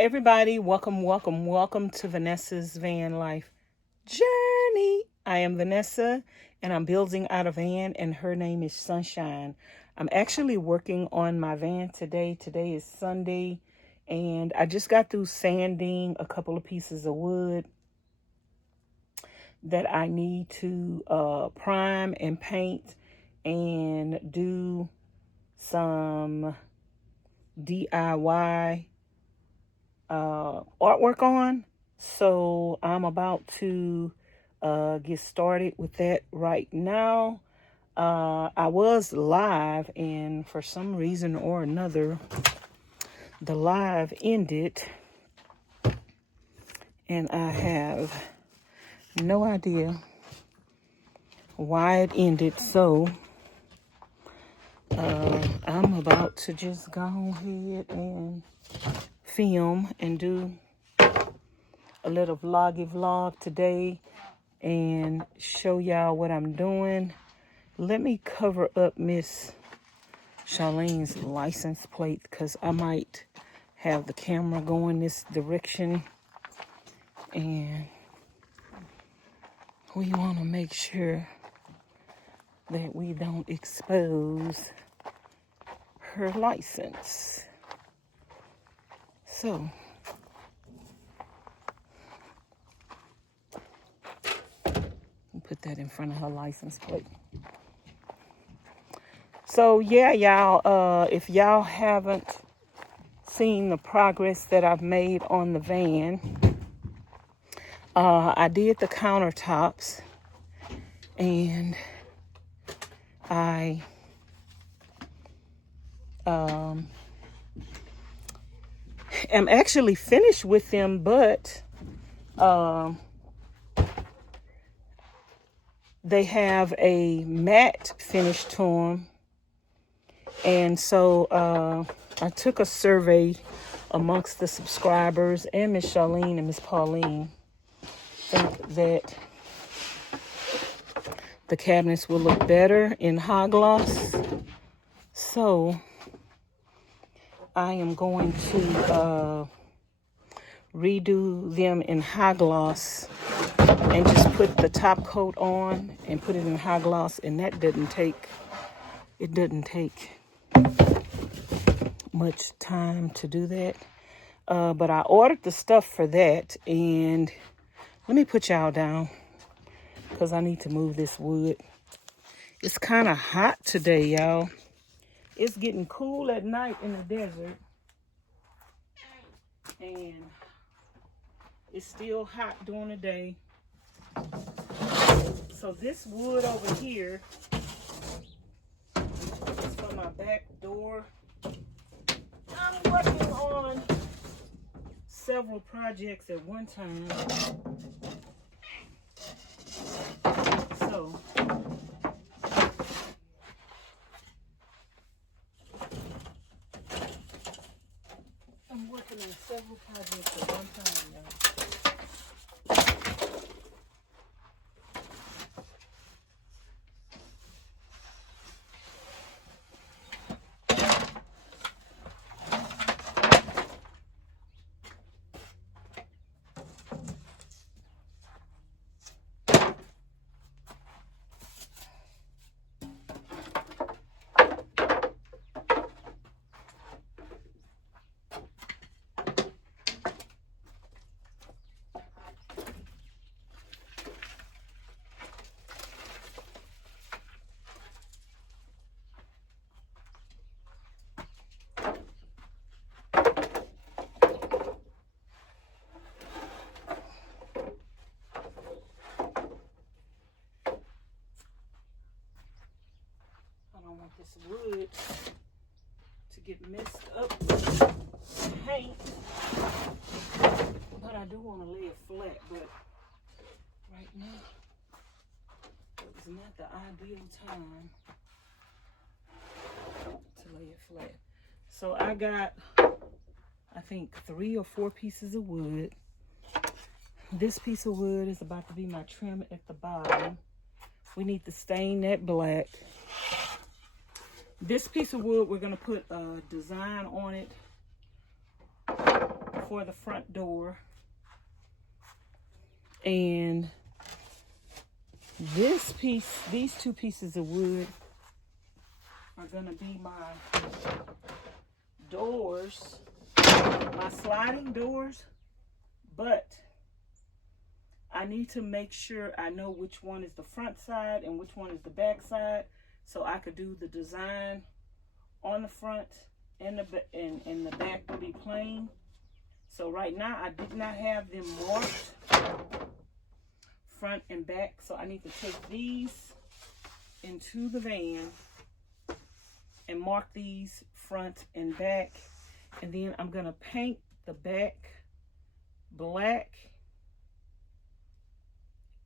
Hi everybody, welcome to Vanessa's van life journey. I am Vanessa and I'm building out a van and her name is Sunshine. I'm actually working on my van today. Today is Sunday and I just got through sanding a couple of pieces of wood that I need to prime and paint and do some DIY artwork on. So I'm about to get started with that right now. I was live and for some reason or another the live ended and I have no idea why it ended. So I'm about to just go ahead and film and do a little vlog today and show y'all what I'm doing. Let me cover up Miss Charlene's license plate because I might have the camera going this direction and we want to make sure that we don't expose her license. So put that in front of her license plate. So yeah, y'all, if y'all haven't seen the progress that I've made on the van, I did the countertops and I am actually finished with them, but they have a matte finish to them. And so I took a survey amongst the subscribers, and Miss Charlene and Miss Pauline think that the cabinets will look better in high gloss. So I am going to redo them in high gloss and just put the top coat on and put it in high gloss, and that doesn't take much time to do that. But I ordered the stuff for that, and let me put y'all down because I need to move this wood. It's kind of hot today, y'all. It's getting cool at night in the desert, and it's still hot during the day. So this wood over here is for my back door. I'm working on several projects at one time. So I'm working on several projects at one time, y'all. I don't want this wood to get messed up with paint, but I do want to lay it flat. But right now, it's not the ideal time to lay it flat. So I got, I think, 3 or 4 pieces of wood. This piece of wood is about to be my trim at the bottom. We need to stain that black. This piece of wood, we're going to put a design on it for the front door. And this piece, these two pieces of wood are gonna be my doors, my sliding doors, but I need to make sure I know which one is the front side and which one is the back side, so I could do the design on the front and the back will be plain. So right now I did not have them marked front and back, so I need to take these into the van and mark these front and back, and then I'm gonna paint the back black,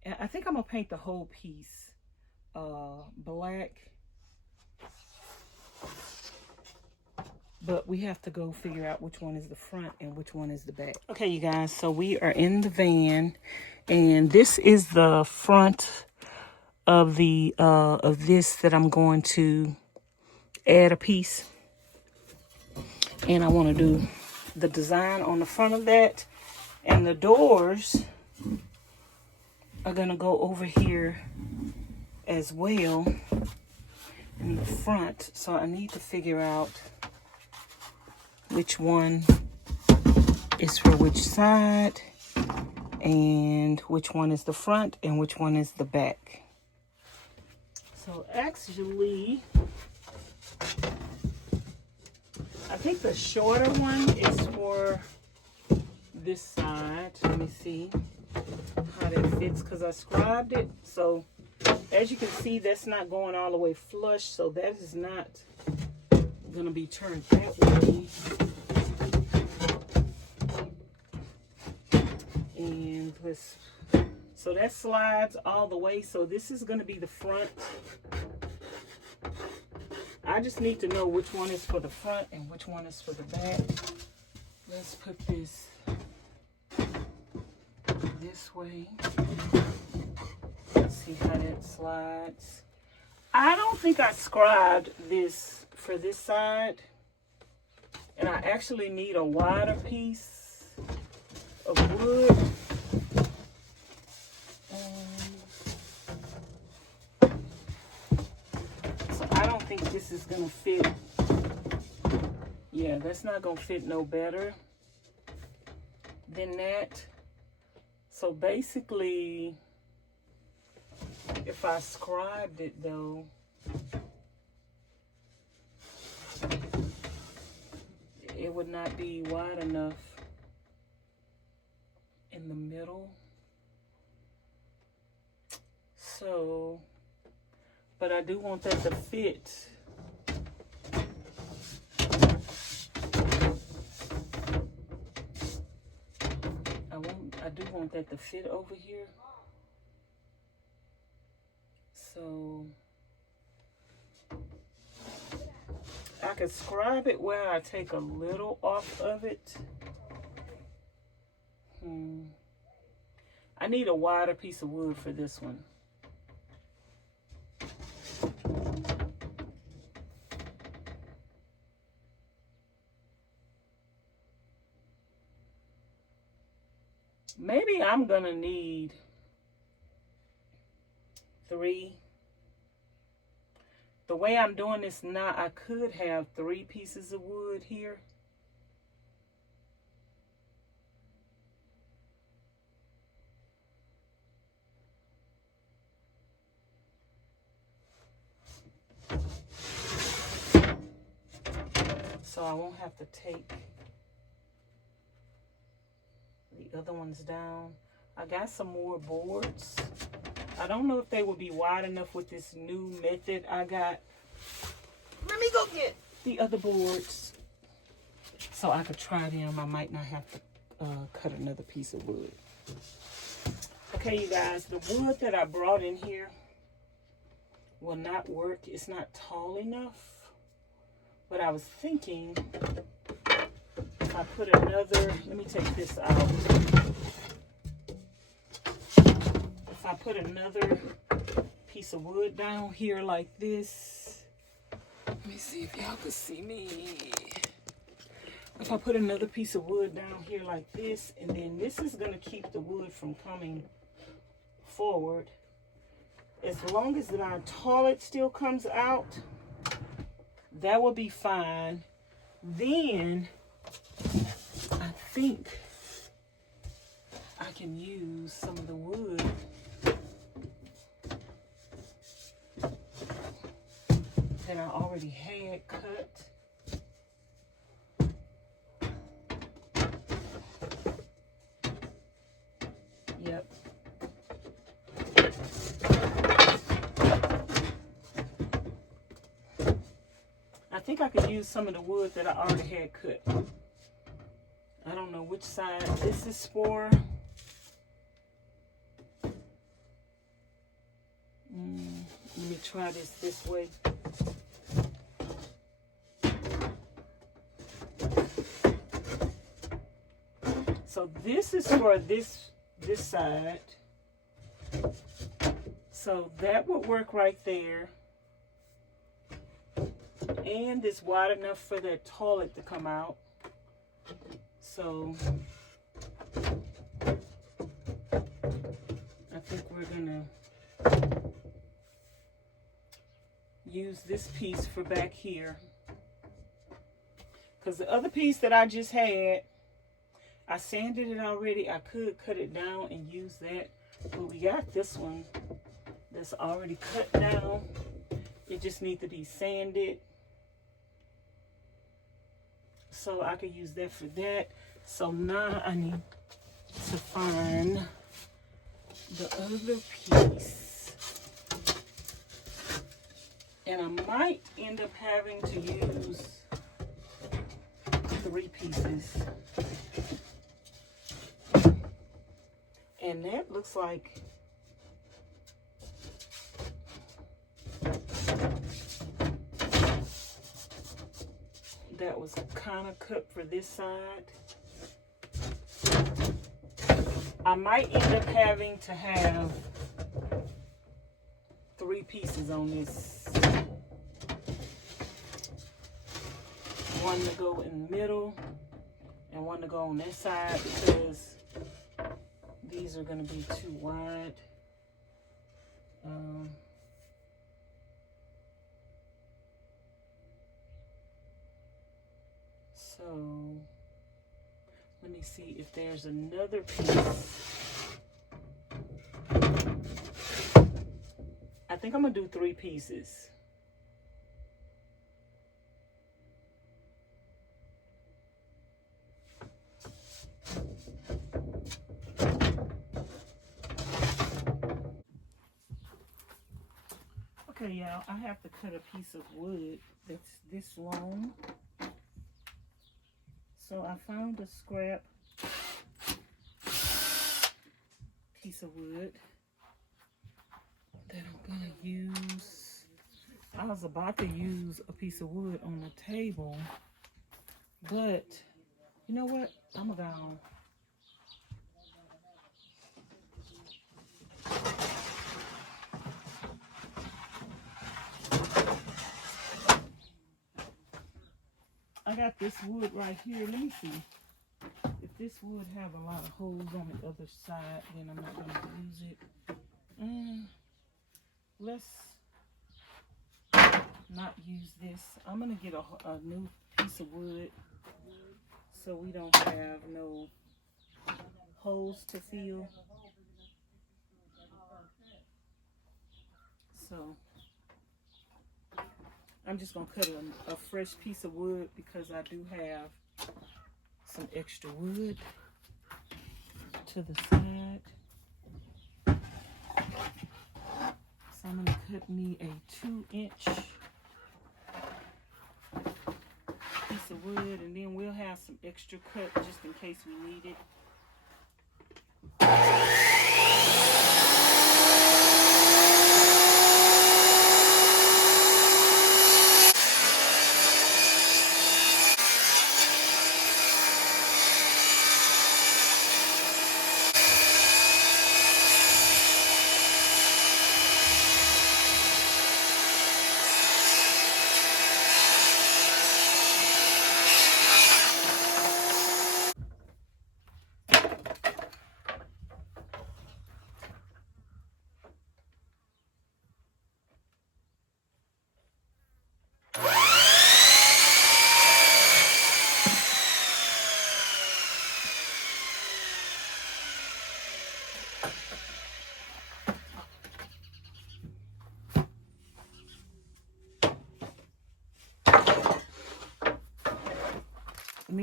and I think I'm gonna paint the whole piece black, but we have to go figure out which one is the front and which one is the back. Okay, you guys, so we are in the van, and this is the front of the of this that I'm going to add a piece, and I want to do the design on the front of that, and the doors are gonna go over here as well in the front. So I need to figure out which one is for which side, and which one is the front and which one is the back. So actually, I think the shorter one is for this side. Let me see how that fits, because I scribed it. So as you can see, that's not going all the way flush, so that is not gonna be turned that way. And so that slides all the way, so this is gonna be the front. I just need to know which one is for the front and which one is for the back. Let's put this way. Let's see how that slides. I don't think I scribed this for this side, and I actually need a wider piece of wood. So I don't think this is gonna fit. Yeah, that's not gonna fit no better than that. So basically, if I scribed it though, it would not be wide enough in the middle. So, but I do want that to fit. I do want that to fit over here. So I could scribe it where I take a little off of it. I need a wider piece of wood for this one. Maybe I'm gonna need 3. The way I'm doing this now, I could have 3 pieces of wood here. So I won't have to take the other ones down. I got some more boards. I don't know if they would be wide enough with this new method I got. Let me go get the other boards so I could try them. I might not have to cut another piece of wood. Okay, you guys, the wood that I brought in here will not work. It's not tall enough. But I was thinking, if I put another, let me take this out. If I put another piece of wood down here like this, let me see if y'all can see me. if I put another piece of wood down here like this, and then this is going to keep the wood from coming forward. As long as our toilet still comes out, that will be fine. Then I think I can use some of the wood that I already had cut. Yep. I think I could use some of the wood that I already had cut. I don't know which side this is for. Let me try this way. So this is for this side. So that would work right there. And it's wide enough for that toilet to come out. So I think we're gonna use this piece for back here. Because the other piece that I just had, I sanded it already. I could cut it down and use that. But we got this one that's already cut down. It just needs to be sanded. So I could use that for that. So now I need to find the other piece. And I might end up having to use 3 pieces. And that looks like that was kind of cut for this side. I might end up having to have 3 pieces on this. One to go in the middle and one to go on this side because these are going to be too wide. So let me see if there's another piece. I think I'm gonna do 3 pieces. Okay, y'all, I have to cut a piece of wood that's this long. So I found a scrap piece of wood that I'm gonna use. I was about to use a piece of wood on the table, but you know what? I'm gonna go. I got this wood right here. Let me see. If this wood have a lot of holes on the other side, then I'm not going to use it. Let's not use this. I'm going to get a new piece of wood so we don't have no holes to fill. So I'm just going to cut a fresh piece of wood because I do have some extra wood to the side. So I'm going to cut me a 2-inch piece of wood, and then we'll have some extra cut just in case we need it.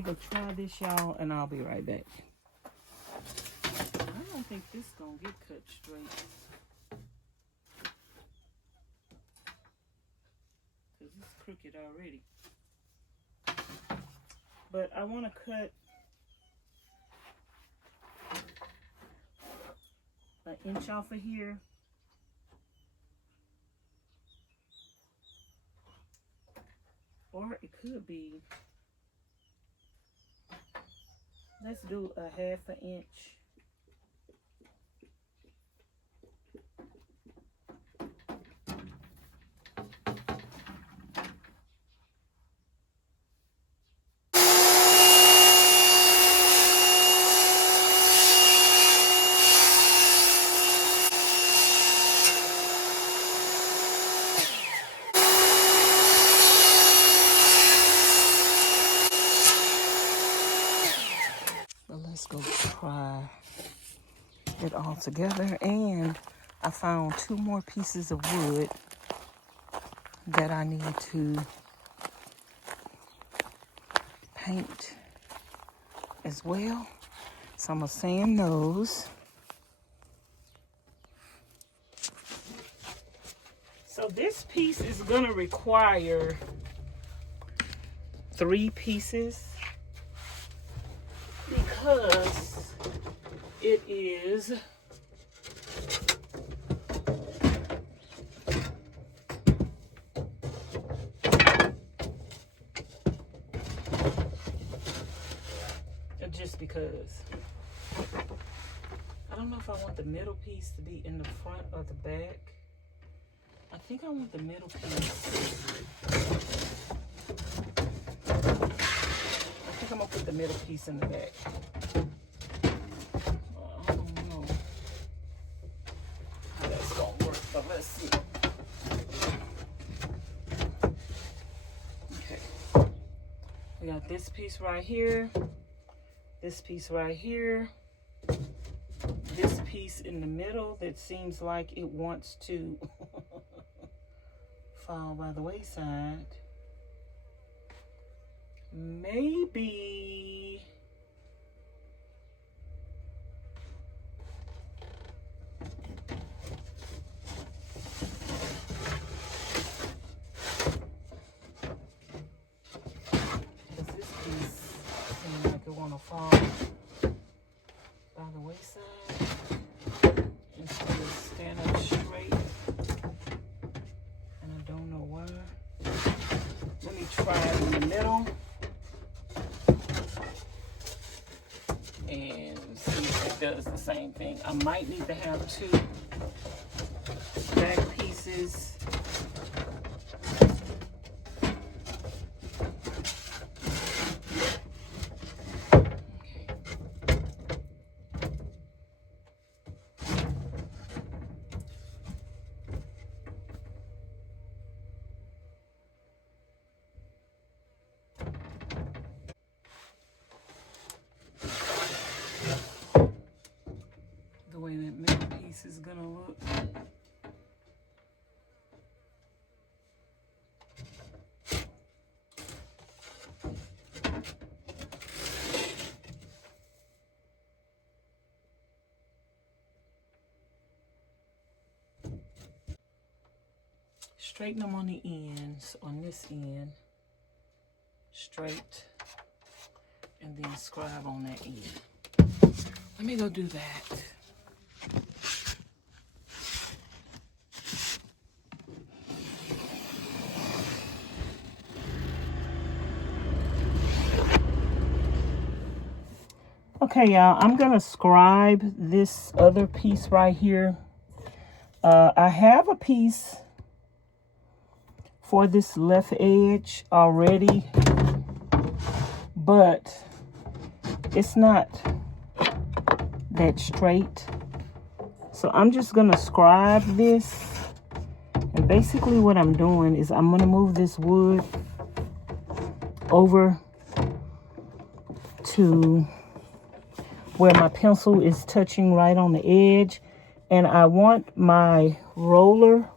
me go try this, y'all, and I'll be right back. I don't think this gonna get cut straight. Because it's crooked already. But I want to cut an inch off of here. Or it could be, let's do a 1/2 inch. Let's go try it all together. And I found 2 more pieces of wood that I need to paint as well. So I'm gonna sand those. So this piece is gonna require 3 pieces. Because it is just because I don't know if I want the middle piece to be in the front or the back. I think I want the middle piece. I'm gonna put the middle piece in the back. I don't know how that's gonna work, but let's see. Okay. We got this piece right here, this piece right here, this piece in the middle that seems like it wants to fall by the wayside. Maybe because this piece seems like it want to fall by the wayside instead of stand up straight, and I don't know why. Let me try it in the middle. And see if it does the same thing. I might need to have 2 back pieces. The way that middle piece is gonna look. Straighten them on the ends, on this end, straight, and then scribe on that end. Let me go do that. Okay, y'all, I'm gonna scribe this other piece right here. I have a piece for this left edge already, but it's not that straight. So I'm just gonna scribe this. And basically what I'm doing is I'm gonna move this wood over to where my pencil is touching right on the edge. And I want my roller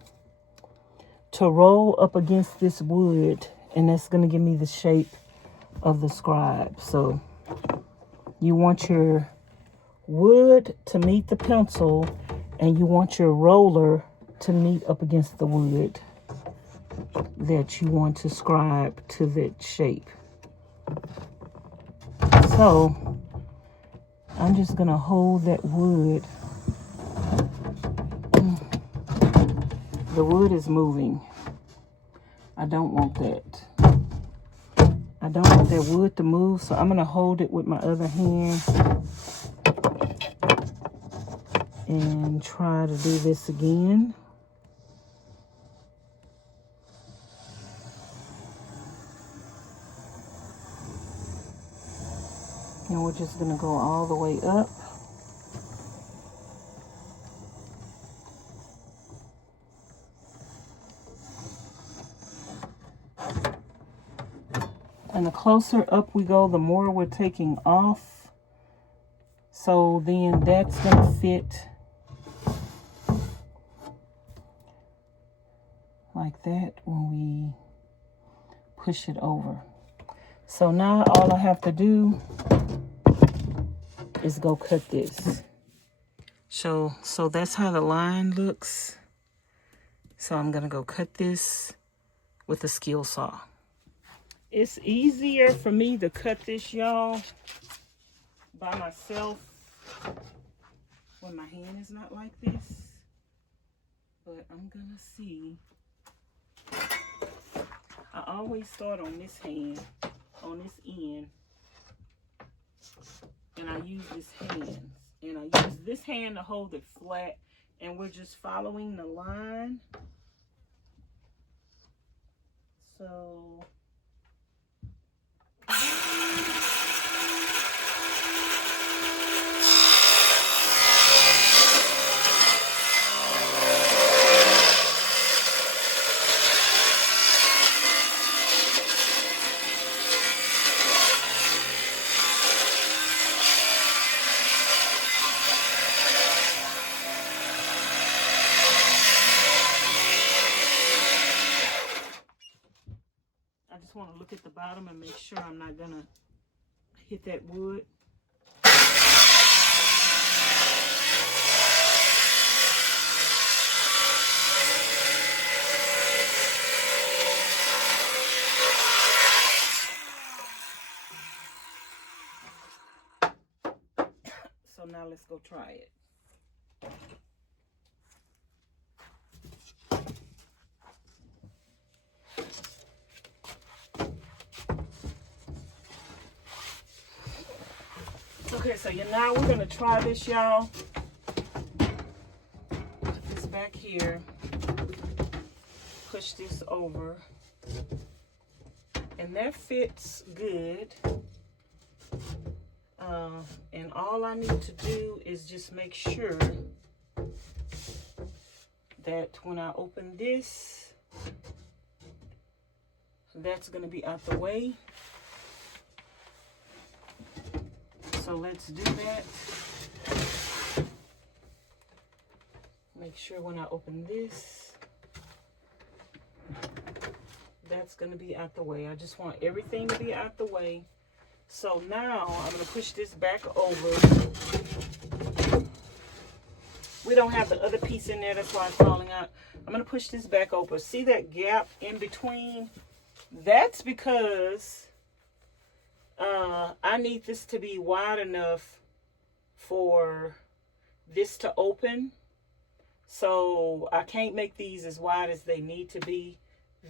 to roll up against this wood. And that's going to give me the shape of the scribe. So you want your wood to meet the pencil, and you want your roller to meet up against the wood that you want to scribe to that shape. So I'm just gonna hold that wood. The wood is moving. I don't want that. I don't want that wood to move, so I'm gonna hold it with my other hand and try to do this again. And we're just gonna go all the way up. And the closer up we go, the more we're taking off. So then that's gonna fit like that when we push it over. So now all I have to do is go cut this. So that's how the line looks. So I'm gonna go cut this with a skill saw. It's easier for me to cut this, y'all, by myself when my hand is not like this. But I'm gonna see. I always start on this hand, on this end, and I use this hand. And I use this hand to hold it flat, and we're just following the line. So I just want to look at the bottom and make sure I'm not gonna hit that wood. So now let's go try it. Okay, so now we're gonna try this, y'all. Put this back here. Push this over. And that fits good. And all I need to do is just make sure that when I open this, that's gonna be out the way. So let's do that. Make sure when I open this, that's gonna be out the way. I just want everything to be out the way. So now I'm gonna push this back over. We don't have the other piece in there, that's why it's falling out. I'm gonna push this back over. See that gap in between? That's because I need this to be wide enough for this to open. So I can't make these as wide as they need to be.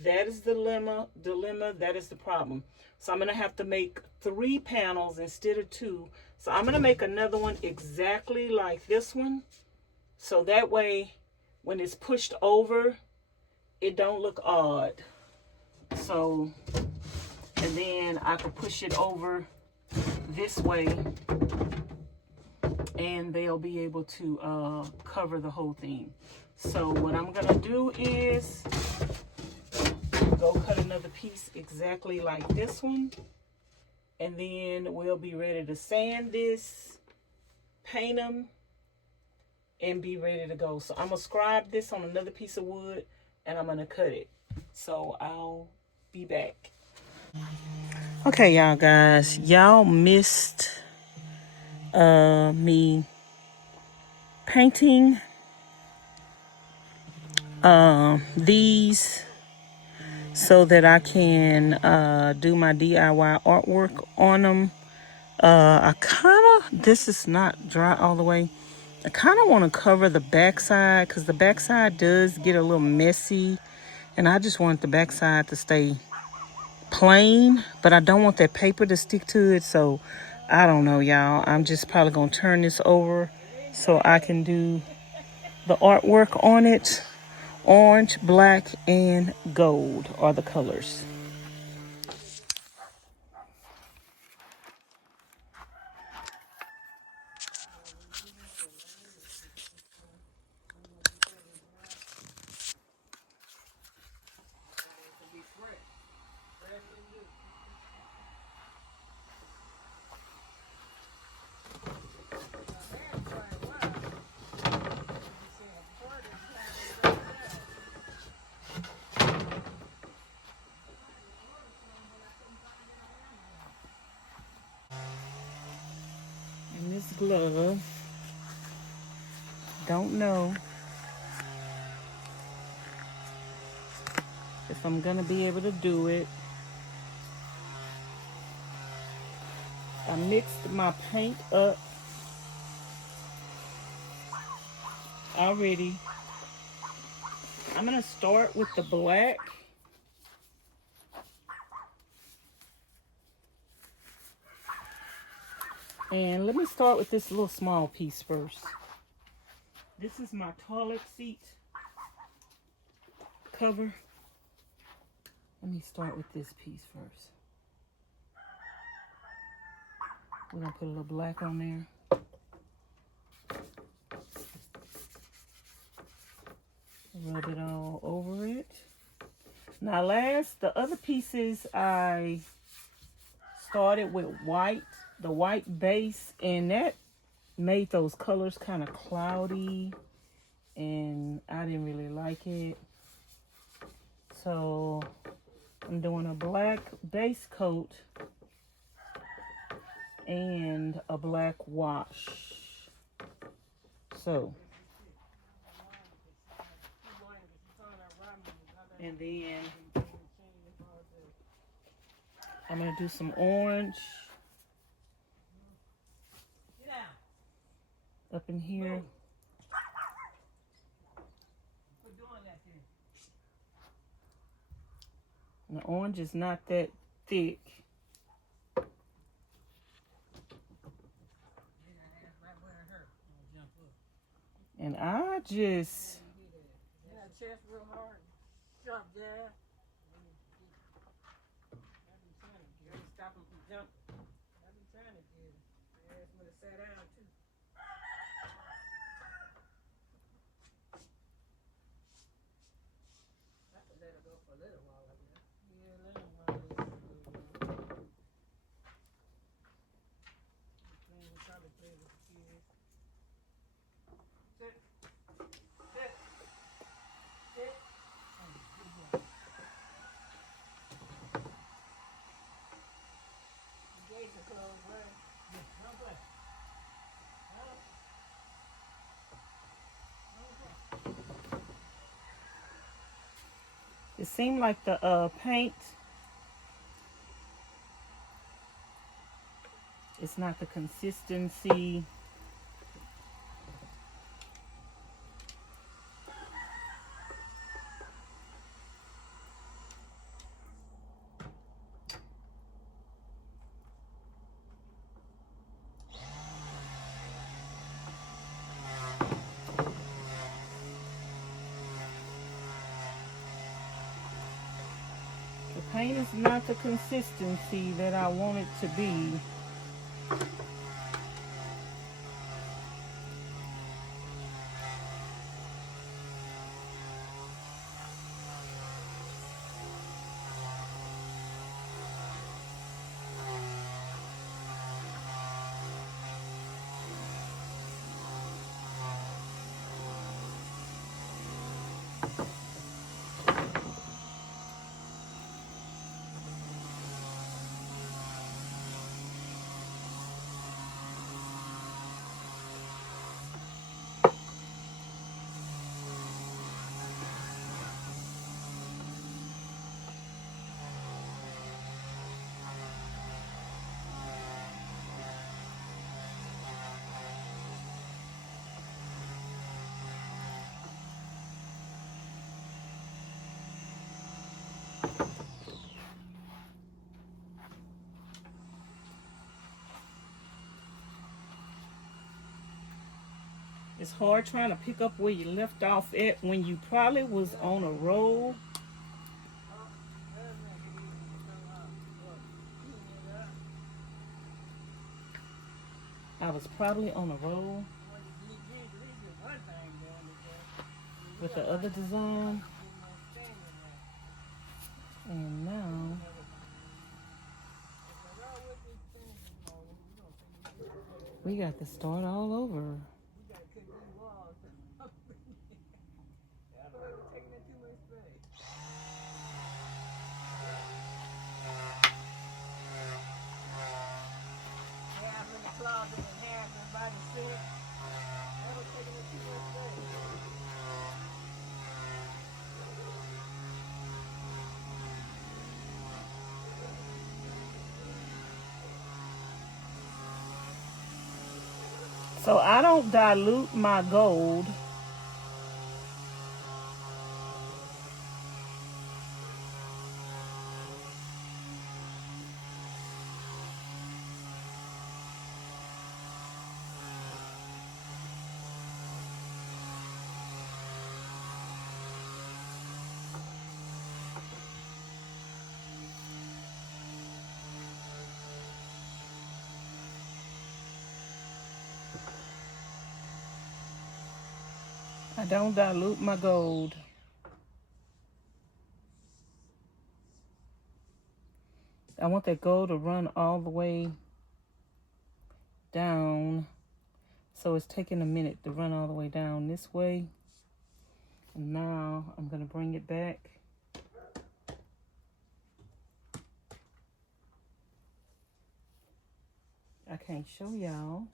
That is the dilemma. That is the problem. So I'm going to have to make 3 panels instead of 2. So I'm going to make another one exactly like this one. So that way, when it's pushed over, it don't look odd. So, and then I can push it over this way, and they'll be able to cover the whole thing. So what I'm going to do is go cut another piece exactly like this one, and then we'll be ready to sand this, paint them, and be ready to go. So I'm gonna scribe this on another piece of wood, and I'm gonna cut it. So I'll be back. Okay, y'all guys, y'all missed me painting these so that I can do my DIY artwork on them. This is not dry all the way. I kind of want to cover the backside because the backside does get a little messy, and I just want the backside to stay plain, but I don't want that paper to stick to it. So I don't know, y'all. I'm just probably gonna turn this over so I can do the artwork on it. Orange, black, and gold are the colors. And this glove, don't know if I'm gonna be able to do it. I mixed my paint up already. I'm gonna start with the black. And let me start with this little small piece first. This is my toilet seat cover. Let me start with this piece first. We're gonna put a little black on there. Rub it all over it. Now the other pieces I started with white, the white base, and that made those colors kind of cloudy, and I didn't really like it. So I'm doing a black base coat and a black wash. So, and then I'm gonna do some orange up in here. And the orange is not that thick. And I just it seemed like the paint, it's not the consistency. The paint is not the consistency that I want it to be. It's hard trying to pick up where you left off at when you probably was on a roll. I was probably on a roll with the other design. And now we got to start all over. So I don't dilute my gold. I don't dilute my gold. I want that gold to run all the way down. So it's taking a minute to run all the way down this way. And now I'm going to bring it back. I can't show y'all.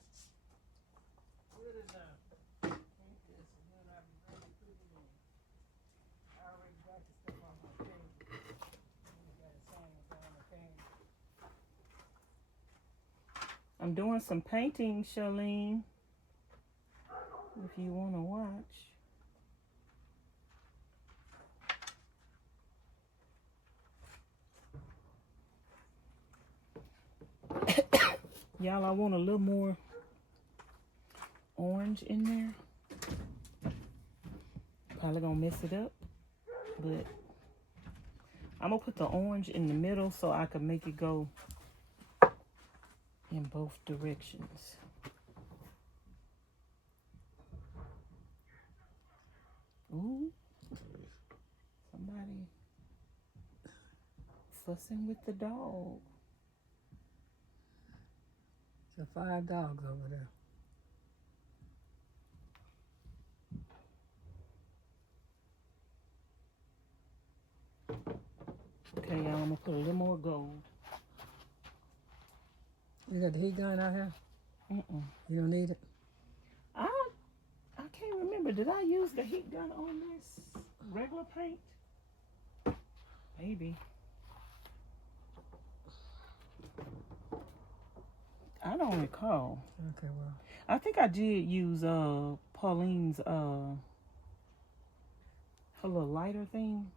I'm doing some painting, Charlene, if you want to watch. Y'all, I want a little more orange in there. Probably gonna mess it up, but I'm gonna put the orange in the middle so I can make it go in both directions. Ooh, somebody fussing with the dog. There's 5 dogs over there. Okay, y'all, I'm gonna put a little more gold. You got the heat gun out here? Mm-mm. You don't need it? I can't remember. Did I use the heat gun on this regular paint? Maybe. I don't recall. Okay, well. I think I did use Pauline's her little lighter thing.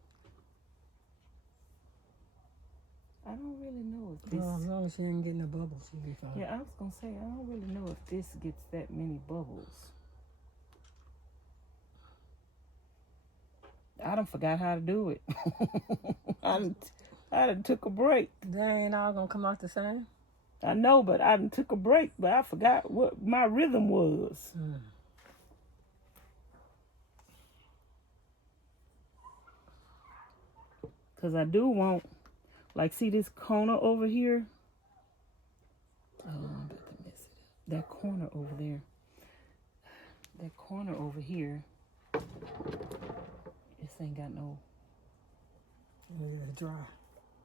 I don't really know if this. Well, as long as she ain't getting the bubbles, she'll be fine. Yeah, I was gonna say I don't really know if this gets that many bubbles. I done forgot how to do it. I done took a break. They ain't all gonna come out the same? I know, but I done took a break, but I forgot what my rhythm was. Because I do want, like, see this corner over here? Oh, I'm about to mess it up. That corner over there. That corner over here. This ain't got no Dry.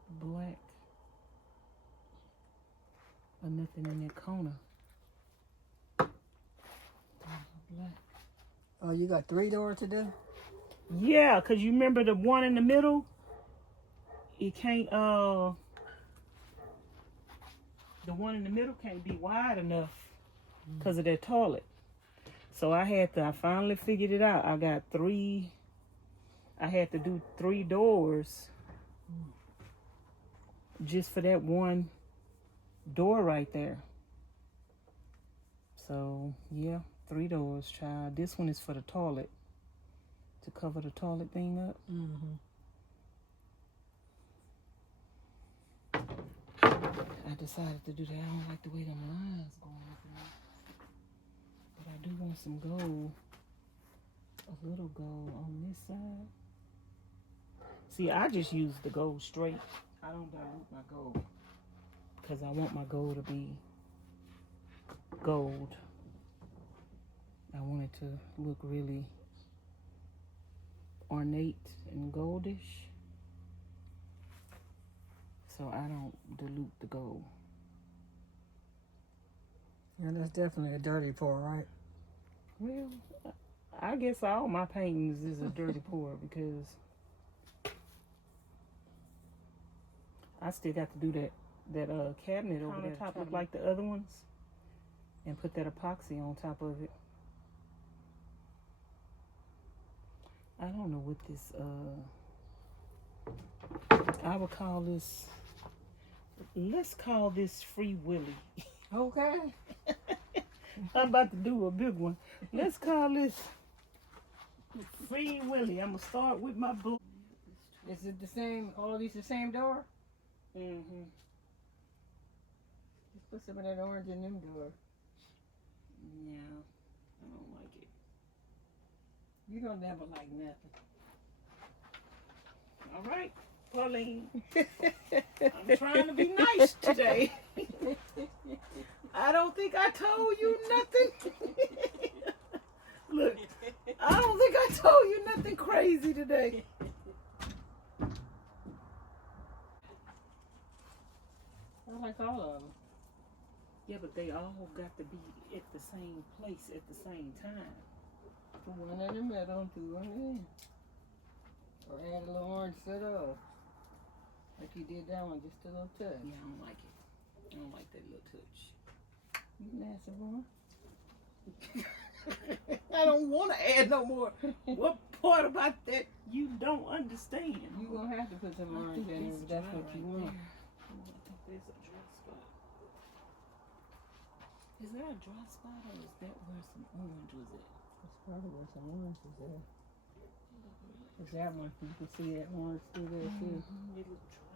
black or nothing in that corner. Black. Oh, you got 3 doors to do? Yeah, because you remember the one in the middle? It can't, the one in the middle can't be wide enough because of that toilet. So I finally figured it out. I had to do 3 doors just for that one door right there. So, yeah, 3 doors, child. This one is for the toilet, to cover the toilet thing up. Mm-hmm. I decided to do that. I don't like the way them lines going for me. But I do want some gold. A little gold on this side. See, I just use the gold straight. I don't dilute my gold. Because I want my gold to be gold. I want it to look really ornate and goldish. So I don't dilute the gold. Yeah, that's definitely a dirty pour, right? Well, I guess all my paintings is a dirty pour because I still got to do that cabinet over there. Top look like the other ones, and put that epoxy on top of it. I don't know what this I would call this. Let's call this Free Willy. Okay. I'm about to do a big one. Let's call this Free Willy. I'm gonna start with my blue. Is it the same? All of these the same door? Mm-hmm. Just put some of that orange in them door. Yeah, I don't like it. You don't never like nothing. All right, Pauline. I'm trying to be nice today. I don't think I told you nothing. Look, I don't think I told you nothing crazy today. I like all of them. Yeah, but they all got to be at the same place at the same time. Put one in the middle and two on the end. Or add a little orange to it off. Like you did that one, just a little touch. Yeah, I don't like it. I don't like that little touch. You nasty boy. I don't want to add no more. What part about that you don't understand? You're going to have to put some orange in it if that's what you want. I think there's a dry spot. Is there a dry spot or is that where some orange was at? That's probably where some orange is there. Is that one? You can see that orange through there too. It looked dry.